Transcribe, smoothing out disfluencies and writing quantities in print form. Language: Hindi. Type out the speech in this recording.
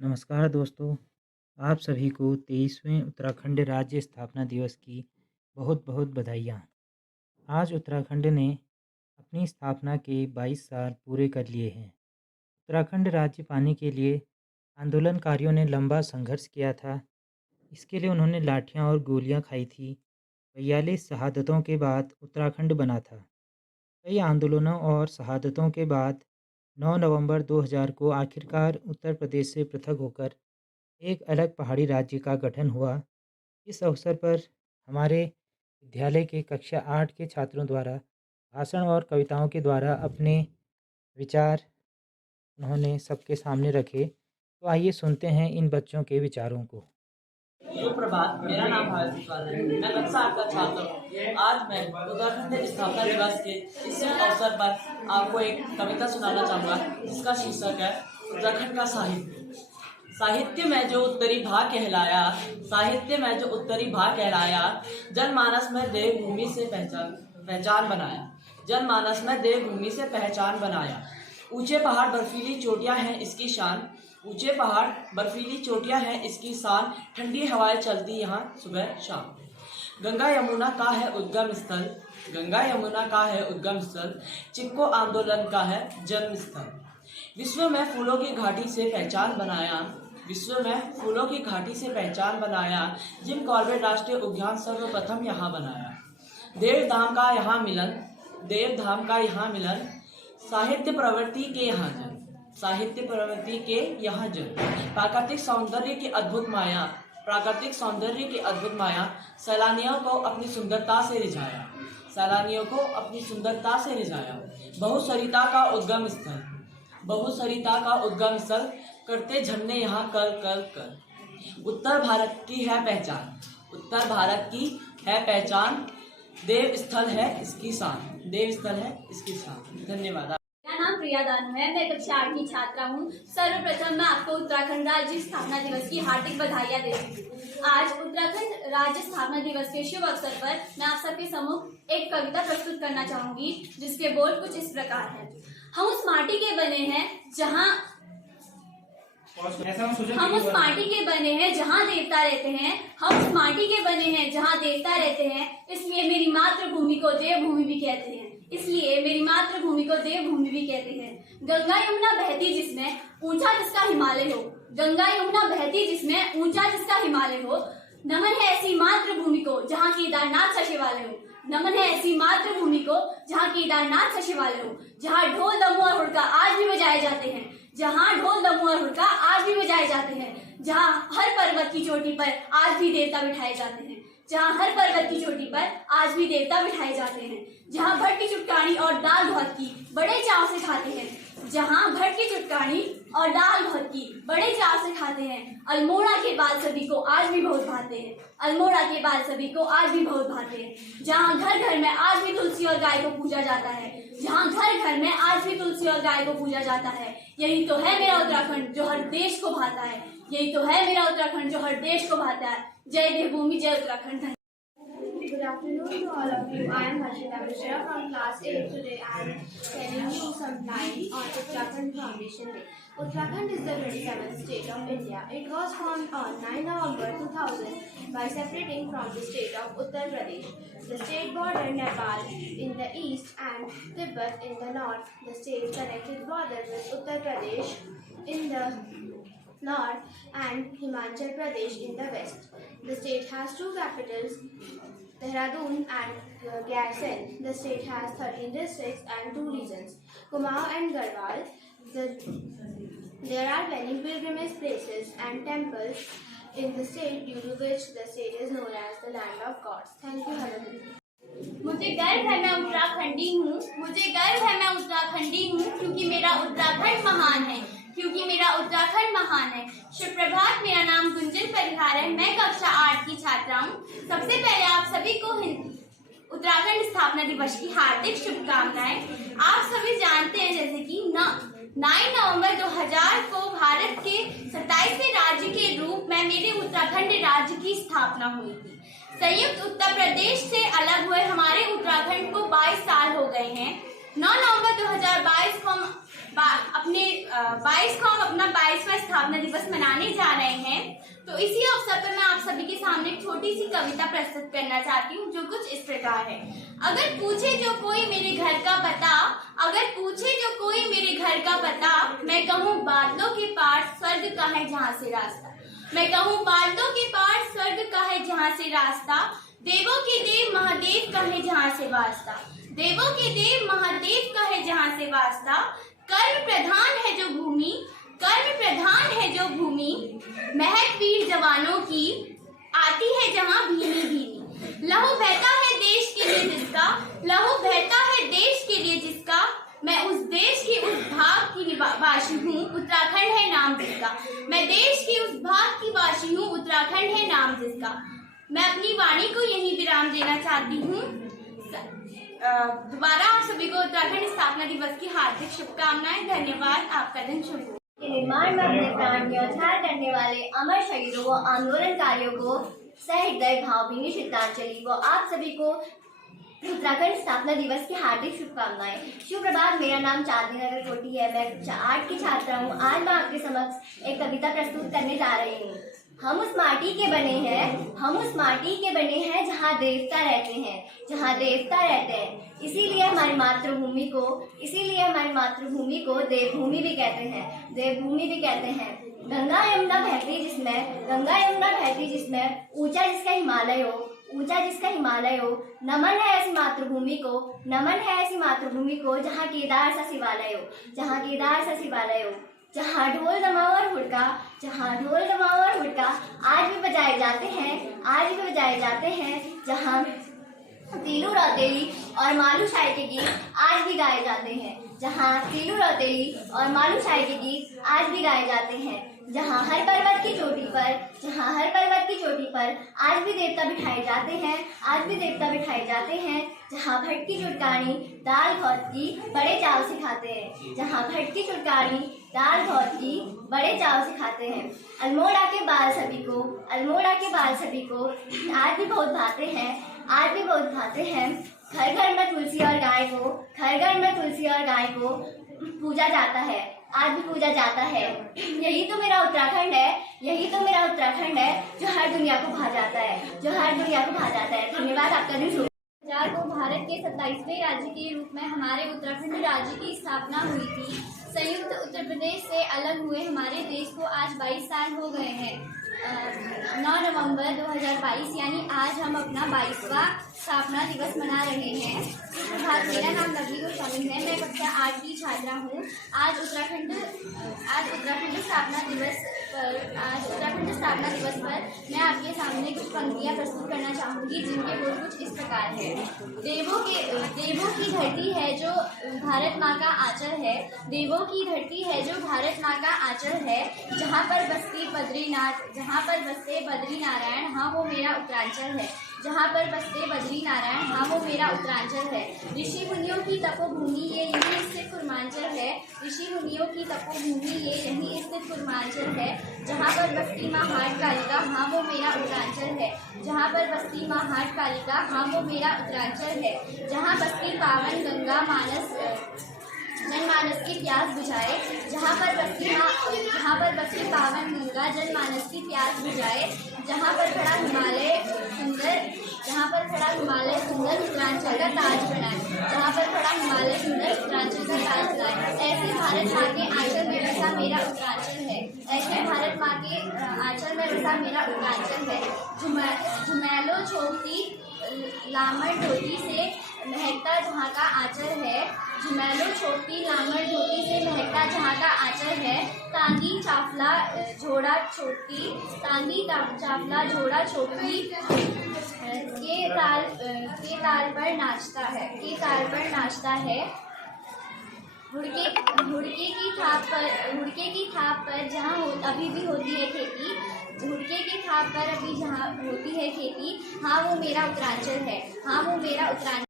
नमस्कार दोस्तों, आप सभी को 23वें उत्तराखंड राज्य स्थापना दिवस की बहुत-बहुत बधाइयाँ। आज उत्तराखंड ने अपनी स्थापना के 22 साल पूरे कर लिए हैं। उत्तराखंड राज्य पाने के लिए आंदोलनकारियों ने लंबा संघर्ष किया था। इसके लिए उन्होंने लाठियाँ और गोलियाँ खाई थी। 42 शहादतों के बाद उत्तराखंड बना था। कई आंदोलनों और शहादतों के बाद 9 नवंबर 2000 को आखिरकार उत्तर प्रदेश से पृथक होकर एक अलग पहाड़ी राज्य का गठन हुआ। इस अवसर पर हमारे विद्यालय के कक्षा 8 के छात्रों द्वारा भाषण और कविताओं के द्वारा अपने विचार उन्होंने सबके सामने रखे। तो आइए सुनते हैं इन बच्चों के विचारों को। सुप्रभात, मेरा नाम भारती पाल है। मैं कक्षा 8 का छात्र हूँ। आज मैं उत्तराखंड स्थापना दिवस के इस अवसर पर आपको एक कविता सुनाना चाहूँगा जिसका शीर्षक है उत्तराखंड का साहित्य। साहित्य में जो उत्तरी भाग कहलाया, साहित्य में जो उत्तरी भाग कहलाया, जनमानस में देवभूमि से पहचान बनाया, जनमानस में देवभूमि से पहचान बनाया। ऊंचे पहाड़ बर्फीली चोटियां हैं इसकी शान, ऊंचे पहाड़ बर्फीली चोटियां हैं इसकी शान, ठंडी हवाएं चलती यहाँ सुबह शाम। गंगा यमुना का है उद्गम स्थल, गंगा यमुना का है उद्गम स्थल, चिपको आंदोलन का है जन्म स्थल। विश्व में फूलों की घाटी से पहचान बनाया, विश्व में फूलों की घाटी से पहचान बनाया, जिम कॉर्बेट राष्ट्रीय उद्यान सर्वप्रथम यहाँ बनाया। देवधाम का यहाँ मिलन, देवधाम का यहाँ मिलन, साहित्य प्रवृत्ति के यहाँ जन, साहित्य प्रवृत्ति के यहाँ जन। प्राकृतिक सौंदर्य की अद्भुत माया, प्राकृतिक सौंदर्य की अद्भुत माया, सैलानियों को अपनी सुंदरता से रिझाया, सैलानियों को अपनी सुंदरता से रिझाया। बहुसरिता का उद्गम स्थल, बहुसरिता का उद्गम स्थल, करते झरने यहाँ कर कर कर। उत्तर भारत की है पहचान, उत्तर भारत की है पहचान, देव स्थल है इसकी शान, देव स्थल है इसकी शान। धन्यवाद। मेरा नाम प्रिया दानू है। मैं कक्षा 8 की छात्रा हूँ। सर्वप्रथम मैं आपको उत्तराखंड राज्य स्थापना दिवस की हार्दिक बधाइयाँ देती हूँ। आज उत्तराखंड राज्य स्थापना दिवस के शुभ अवसर पर मैं आप सबके सम्मुख एक कविता प्रस्तुत करना चाहूंगी जिसके बोल कुछ इस प्रकार है। हम उस माटी के बने हैं जहाँ हम उस माटी के बने हैं जहाँ देवता रहते हैं, हम उस माटी के बने हैं जहाँ देवता रहते हैं, इसलिए मेरी मातृभूमि को देवभूमि भी कहते हैं, इसलिए मेरी मातृभूमि को देवभूमि भी कहते हैं। गंगा यमुना बहती जिसमें ऊंचा जिसका हिमालय हो, गंगा यमुना बहती जिसमें ऊंचा जिसका हिमालय हो, नमन है ऐसी मातृभूमि को जहाँ केदारनाथ सचिवालय हो, नमन है ऐसी मातृभूमि को जहाँ केदारनाथ सचिवालय हो, जहाँ ढोल दमू और हुड़का आज भी बजाए जाते हैं, जहाँ ढोल दमू और हुड़का आज भी बजाए जाते हैं, जहाँ हर पर्वत की चोटी पर आज भी देवता बिठाए जाते हैं, जहाँ हर पर्वत की चोटी पर आज भी देवता बिठाए जाते हैं, जहाँ भट की चुटकानी और दाल भात की बड़े चाव से खाते हैं, जहाँ भट की चुटकानी और दाल भात की बड़े चाव से खाते हैं। अल्मोड़ा के बाल सभी को आज भी बहुत भाते हैं, अल्मोड़ा के बाल सभी को आज भी बहुत भाते हैं। जहाँ घर घर में आज भी तुलसी और गाय को पूजा जाता है, जहाँ घर घर में आज भी तुलसी और गाय को पूजा जाता है। यही तो है मेरा उत्तराखंड जो हर देश को भाता है, यही तो है मेरा उत्तराखंड जो हर देश को भाता है। जय देवभूमि, जय Uttarakhand. Good afternoon to all of you. I am Harshita Mishra from class 8. Today I am telling you some lines on Uttarakhand Foundation Day. Uttarakhand is the 27th state of India. It was formed on 9 November 2000 by separating from the state of Uttar Pradesh. The state bordered Nepal in the east and Tibet in the north. The state connected border with Uttar Pradesh in the north and Himachal Pradesh in the west. The state has two capitals, Dehradun and Gaisan. The state has 13 districts and 2 regions, Kumaon and Garhwal. There are many pilgrimage places and temples in the state, due to which the state is known as the land of gods. Thank you, Harshita. मुझे गर्व है मैं उत्तराखंडी हूँ, मुझे गर्व है मैं उत्तराखंडी हूँ, क्योंकि मेरा उत्तराखंड महान है, क्योंकि मेरा उत्तराखंड महान है। शुभ प्रभात, मेरा नाम गुंजन परिहार है। मैं कक्षा 8 की छात्रा हूँ। सबसे पहले आप सभी को उत्तराखंड स्थापना दिवस की हार्दिक शुभकामनाएं। आप सभी जानते हैं जैसे कि 9 नवंबर 2000 को भारत के 27वें राज्य के रूप में मेरे उत्तराखंड राज्य की स्थापना हुई थी। संयुक्त उत्तर प्रदेश से अलग हुए हमारे उत्तराखंड को 22 साल हो गए हैं। 9 नवंबर 2022 को हम अपने 22 को हम अपना 22वां स्थापना दिवस मनाने जा रहे हैं। तो इसी अवसर पर मैं आप सभी के सामने एक छोटी सी कविता प्रस्तुत करना चाहती हूँ, जो कुछ इस प्रकार है। अगर पूछे जो कोई मेरे घर का पता, अगर पूछे जो कोई मेरे घर का पता, मैं कहूँ बादलों के पार स्वर्ग का है जहाँ से रास्ता। मैं कहूँ बादलों के पार स्वर्ग का है जहाँ से रास्ता, देवों के देव महादेव का है जहाँ से वास्ता। देवों के देव महादेव का है जहाँ से वास्ता। कर्म प्रधान है जो भूमि, कर्म प्रधान है जो भूमि, महक वीर जवानों की आती है जहाँ भीनी भीनी। लहू बहता है देश के लिए जिसका, लहू बहता है देश के लिए जिसका, मैं उस देश की उस भाग की वासी हूँ, उत्तराखंड है नाम जिसका। मैं देश की उस भाग की वासी हूँ, उत्तराखंड है नाम जिसका। मैं अपनी वाणी को यहीं विराम देना चाहती हूँ। दोबारा आप सभी को उत्तराखंड स्थापना दिवस की हार्दिक शुभकामनाएं। धन्यवाद। आपका दिन शुभ हो। के निर्माण में अपने प्राण न्यौछावर करने वाले अमर शहीदों व आंदोलनकारियों को सहृदय भावभीनी श्रद्धांजलि व आप सभी को उत्तराखंड स्थापना दिवस की हार्दिक शुभकामनाएं। शुभ प्रभात। मेरा नाम चांदनी नगर कोटी है। मैं कक्षा 8 की छात्रा हूँ। आज मैं आपके समक्ष एक कविता प्रस्तुत करने जा रही हूँ। हम उस माटी के बने हैं, हम उस माटी के बने हैं जहाँ देवता रहते हैं, जहाँ देवता रहते हैं। इसीलिए हमारी मातृभूमि को, इसीलिए हमारी मातृभूमि को देवभूमि भी कहते हैं, देवभूमि भी कहते हैं। गंगा यमुना बहती जिसमें, गंगा यमुना बहती जिसमें, ऊंचा जिसका हिमालय हो, ऊंचा जिसका हिमालय हो। नमन है ऐसी मातृभूमि को, नमन है ऐसी मातृभूमि को जहाँ केदार सा शिवालय हो, जहाँ केदार सा शिवालय हो। जहाँ ढोल दमाऊ और हुड़का, जहाँ ढोल दमाऊ और हुड़का आज भी बजाए जाते हैं, आज भी बजाए जाते हैं। जहाँ तीलू रौतेली और मालू शाही के गीत आज भी गाए जाते हैं, जहाँ तीलू रौतेली और मालू शाही के गीत आज भी गाए जाते हैं। जहाँ हर पर्वत की चोटी पर, जहाँ हर पर्वत की चोटी पर आज भी देवता बिठाए जाते हैं, आज भी देवता बिठाए जाते हैं। जहाँ भट्ट की चुटकानी दाल भात की बड़े चाव से खाते हैं, जहाँ भट्ट की चुटकानी दाल भात की बड़े चाव से खाते हैं। अल्मोड़ा के बाल सभी को, अल्मोड़ा के बाल सभी को आज भी बहुत भाते हैं, आज भी बहुत भाते हैं। घर घर में तुलसी और गाय को, घर घर में तुलसी और गाय को पूजा जाता है, आज भी पूजा जाता है। यही तो मेरा उत्तराखंड है, यही तो मेरा उत्तराखंड है जो हर दुनिया को भा जाता है, जो हर दुनिया को भा जाता है। धन्यवाद। आपका दिन शुभ। 2000 को भारत के 27वें राज्य के रूप में हमारे उत्तराखंड राज्य की स्थापना हुई थी। संयुक्त उत्तर प्रदेश से अलग हुए हमारे देश को आज 22 साल हो गए हैं। 9 नवंबर 2022 यानी आज हम अपना 22वां स्थापना दिवस मना रहे हैं। मेरा नाम लवली गोस्वामी है। मैं कक्षा 8 की छात्रा हूँ। आज उत्तराखंड स्थापना दिवस पर मैं आपके सामने कुछ पंक्तियाँ प्रस्तुत करना चाहूँगी, जिनके बोल कुछ इस प्रकार है। देवों की धरती है जो भारत माँ का आंचल है, देवों की धरती है जो भारत माँ का आंचल है। जहाँ पर बसते बद्री नारायण, हाँ वो मेरा उत्तरांचल है। जहाँ पर बसते बद्री नारायण, हाँ वो मेरा उत्तरांचल है। ऋषि मुनियों की तपोभूमि ये यहीं स्थित कुर्मांचल है, ऋषि मुनियों की तपोभूमि ये यहीं स्थित कुर्मांचल है। जहाँ पर बसती माँ हाट कालिका, हाँ वो मेरा उत्तरांचल है। जहाँ पर बसती माँ हाट कालिका, हाँ वो मेरा उत्तरांचल है। जहाँ बसती पावन गंगा जनमानस की प्यास बुझाए, जहाँ पर बसती पावन गंगा जनमानस की प्यास बुझाए। जहाँ पर खड़ा हिमालय सुंदर उत्तरांचल का ताज बनाए, जहाँ पर खड़ा हिमालय सुंदर उत्तरांचल का ताज बनाए। ऐसे भारत माँ के आंचल में बसा मेरा उत्तरांचल है, ऐसे भारत माँ के आंचल में बसा मेरा उत्तरांचल है। झुमैलो छोटी लामड़ धोती से महकता जहाँ का आंचल है, झुमैलो छोटी लामड़ धोती से महकता जहाँ का आंचल है। तांगी चाफला झोड़ा छोटी, तांगी चाफला झोड़ा छोटी के ताल पर नाचता है। हुड़के की थाप पर जहाँ अभी भी होती है खेती, हुड़के की थाप पर अभी जहाँ होती है खेती, हाँ वो मेरा उत्तरांचल है, हाँ वो मेरा उत्तरांचल